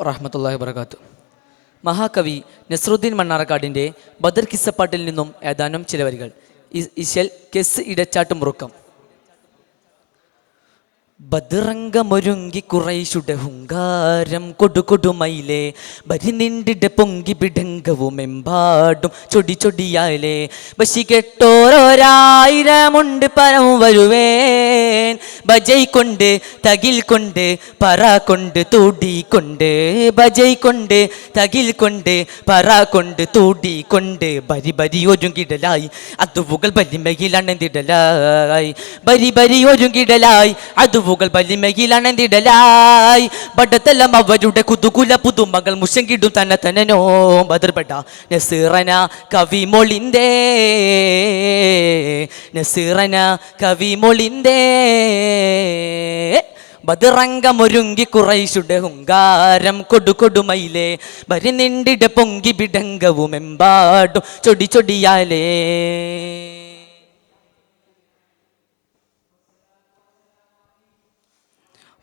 റഹ്മത്തുള്ളാഹി വബറകാതുഹു. മഹാകവി നസ്രുദ്ദീൻ മണ്ണാർക്കാടിൻ്റെ ബദർ കിസ്സപ്പാട്ടിൽ നിന്നും ഏതാനും ചില വരികൾ. ഇശൽ കെസ് ഇടച്ചാട്ടും മുറുക്കം. ബദ്റംഗമൊരുങ്ങി കുറൈശുടെ ഹുങ്കാരം കൊടുകൊടുമയിലേ ബരിനിണ്ടിടെ പൊങ്കി ബിഡംഗവുമെമ്പാടും ചൊടി ചൊടിയാലേ ബശി കെട്ടോരോരായിരമുണ്ട് പരം വരുവേൻ ബജൈ കൊണ്ട് തകിൽ കൊണ്ട് പറ കൊണ്ട് തൂടിക്കൊണ്ട് ബജൈ കൊണ്ട് തകിൽ കൊണ്ട് പറ കൊണ്ട് തൂടിക്കൊണ്ട് ബരി ബരി ഒരുങ്ങിടലായി അതുവുകൾ ബലിമയിലണന്തിടലായി ബരി ബരി ഒരുങ്ങിടലായി അതുവുകൾ ബലിമയിലണന്തിടലായി ബടത്തെല്ലാം അവരുടെ കുതുകുല പുതുമകൾ മുഷങ്കിടും തന്നെ തന്നനോ ബദർബട നസീറന കവി മൊളിന്തേ നസീറന കവി മൊളിന്തേ ബദ്റംഗമൊരുങ്ങി കുറൈശുടെ ഹുങ്കാരം കൊടുകൊടുമയിലേ ബരിനിണ്ടിട പൊങ്കി ബിഡംഗവുമെമ്പാടും ചൊടി ചൊടിയാലേ.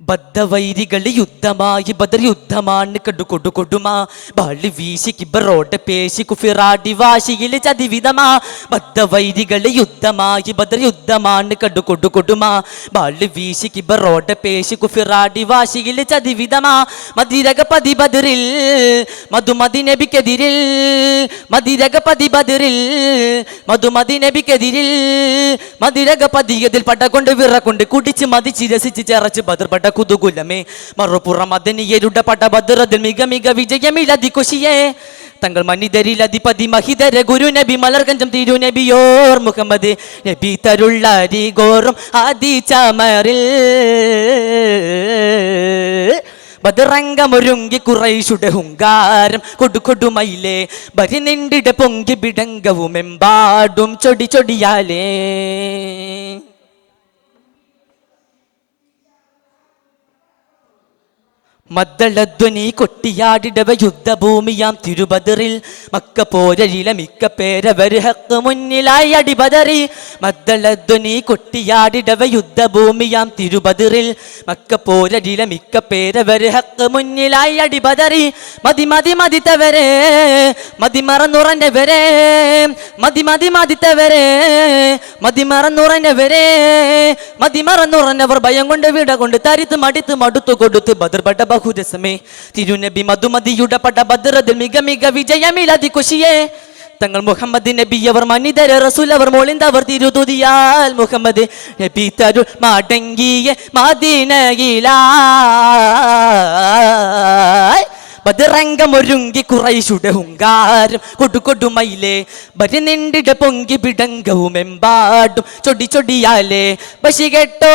ബദ്ധവൈരികള് യുദ്ധമായി ബദർ യുദ്ധമാണ് കൊടുകൊടുമാ ബാളി വീശി കിബറോടെ പേശി കുഫിറാടി വാശിയിൽ ചതിവിധമാ ബദ്ധവൈരികള് യുദ്ധമായി ബദർ യുദ്ധമാണ് കൊടുകൊടുമാ ബാളി വീശി കിബറോടെ പേശി കുഫിറാടി വാശിയിൽ ചതിവിധമാ മദിരകപതി ബദറിൽ മധുമതി നബിക്കെതിരിൽ മദിരകപതി ബദറിൽ മധുമതി നബിക്കെതിരിൽ മദിരകപതിയതിൽ പടകൊണ്ട് വിറകൊണ്ട് കുടിച്ച് മതിച്ച് രസിച്ച് ചേർച്ച് ബദർ പട കുതുകുലമേ മറുപുറം മദനിയരുടെ പടഭദ്രതിൽ മിക മിക വിജയമിലതി കുശിയേ തങ്ങൾ മനിതരിൽ അധിപതി മഹിതര ഗുരു നബി മലർഗഞ്ചം തിരു നബിയോർ മുഹമ്മദ് നബി തരുള്ളരി ഗോറും ആദി ചമറിൽ ബദ്റംഗമൊരുങ്ങി കുറൈശുടെ ഹുങ്കാരം കൊടുകൊടുമയിലേ ബരിനിണ്ടിട പൊങ്കി ബിഡംഗവുമെമ്പാടും ചൊടി ചൊടിയാലേ. മദ്ദളധ്വനി കൊട്ടിയാടിടവ യുദ്ധഭൂമിയാം തിരുബദറിൽ മക്ക പോരയില മിക്ക പേരവര് ഹക്ക് മുന്നിലായി അടിബദറി മദ്ദളധ്വനി കൊട്ടിയാടിടവ യുദ്ധഭൂമിയാം തിരുബദറിൽ മക്ക പോരയില മിക്ക പേരവര് ഹക്ക് മുന്നിലായി അടിബദറി മതി മതി മതിത്തവരെ മതി മറന്നുറഞ്ഞവരെ മതി മതി മതിത്തവരെ മതി മറന്നുറഞ്ഞവരെ മതി മറന്നുറഞ്ഞവർ ഭയം കൊണ്ട് വിട കൊണ്ട് തരിത്ത് മടിത്ത് മടുത്തു കൊടുത്ത് ബദർപട ബഹുരസമേ തിരുനബി മധുമതിയുടെ പട ബദ്രതിൽ മിക മിക വിജയമിലതി കുശിയേ തങ്ങൾ മുഹമ്മദ് നബി അവർ മനിതര റസൂൽ അവർ മോളിന്തവർ തിരുതുതിയാൽ മുഹമ്മദ് നബി തരു മടങ്ങിയ മദീനയിലായി ബദ്റംഗമൊരുങ്ങി കുറൈശുടെ ഹുങ്കാരം കൊടുകൊടുമയിലേ ബരിനിണ്ടിട പൊങ്കി ബിഡംഗവുമെമ്പാടും ചൊടി ചൊടിയാലേ ബശി കെട്ടോരോരായിരമുണ്ട്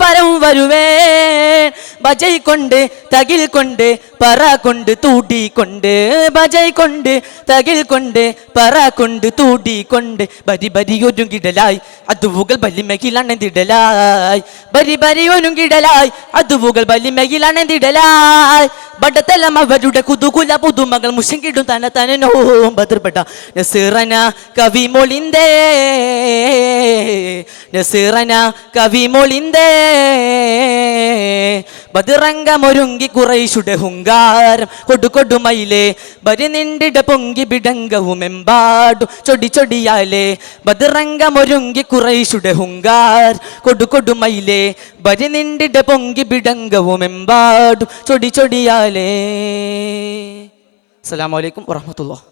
പരം വരുവേൻ ബജൈ കൊണ്ട് തകിൽ കൊണ്ട് പറ കൊണ്ട് തൂടിക്കൊണ്ട് ബജൈ കൊണ്ട് തകിൽ കൊണ്ട് പറ കൊണ്ട് തൂടിക്കൊണ്ട് ബരി ബരി ഒരുങ്ങിടലായി അതുവുകൾ ബലിമയിലണന്തിടലായി ബരി ബരി ഒരുങ്ങിടലായി അതുവുകൾ ബലിമയിലണന്തിടലായി ബടത്തെല്ലാം അവരുടെ കുതുകുല പുതുമകൾ മുഷങ്കിടും തന്നെ തന്നനോ ബദർബട നസീറന കവി മൊളിന്തേ നസീറന കവി മൊളിന്തേ ബദ്റംഗമൊരുങ്ങി കുറൈശുടെ ഹുങ്കാരം കൊടുകൊടുമയിലേ ബരിനിണ്ടിട പൊങ്കി ബിഡംഗവുമെമ്പാടും ചൊടി ചൊടിയാലേ ബദ്റംഗമൊരുങ്ങി കുറൈശുടെ ഹുങ്കാർ കൊടുകൊടുമയിലേ ബരിനിണ്ടിട പൊങ്കി ബിഡംഗവുമെമ്പാടും ചൊടി ചൊടിയാലേ. അസ്സലാമു അലൈക്കും വറഹ്മത്തുള്ളാഹി.